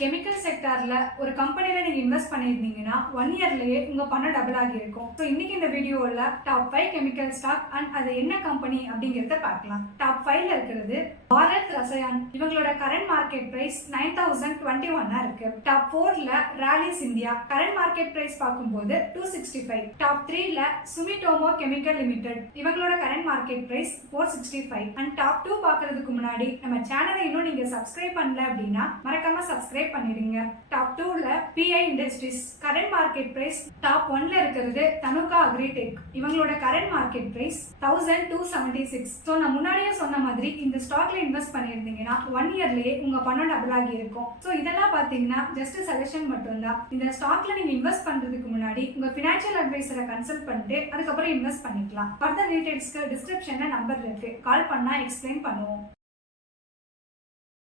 Chemical செக்டார்ல ஒரு கம்பெனில நீங்க இன்வெஸ்ட் பண்ணியிருந்தீங்கன்னா 1 இயர்லயே உங்க பணம் டபுள் ஆகி இருக்கும். ஸோ இன்னைக்கு இந்த வீடியோவில் டாப் 5 கெமிக்கல் ஸ்டாக் அண்ட் அது என்ன கம்பெனி அப்படிங்கிறத பார்க்கலாம். டாப் 5ல இருக்கிறது பாரத் ரசாயன். இவங்களோட கரண்ட் மார்க்கெட் பிரைஸ் 9021 இருக்கு. Top 4ல Rallis India. Current market price பார்க்கும்போது 265. Top 3ல Sumitomo chemical limited. இவங்களோட current market price 465. And top 2 பார்க்கறதுக்கு முன்னாடி நம்ம சேனலை இன்னும் நீங்க சப்ஸ்கிரைப் பண்ணல அப்படின்னா மறக்காம சப்ஸ்கிரைப் பண்ணிடுங்க. Top 2ல PI industries. Current market price top 1ல இருக்கிறது தனுகா அக்ரிடெக். இவங்களோட கரண்ட் மார்க்கெட் பிரைஸ் 1276. ஸோ நான் முன்னாடியே சொன்ன மாதிரி இந்த ஸ்டாக்ல இன்வெஸ்ட் பண்ணியிருந்தீங்கன்னா 1 இயர்லயே உங்க பணம் டபுள் ஆகி இருக்கும். ஸோ இதெல்லாம் பாத்தீங்கன்னா ஜஸ்ட் சஜஷன் மட்டும்தான். இந்த ஸ்டாக்ல நீங்க இன்வெஸ்ட் பண்றதுக்கு முன்னாடி உங்க பினான்சியல் அட்வைசரை கன்சல்ட் பண்ணிட்டு அதுக்கப்புறம் இன்வெஸ்ட் பண்ணிக்கலாம். ஃபர்தர் டீடைல்ஸ்க்கு டிஸ்கிரிப்ஷன்ல நம்பர் இருக்கு, கால் பண்ணா எக்ஸ்பிளைன் பண்ணுவோம்.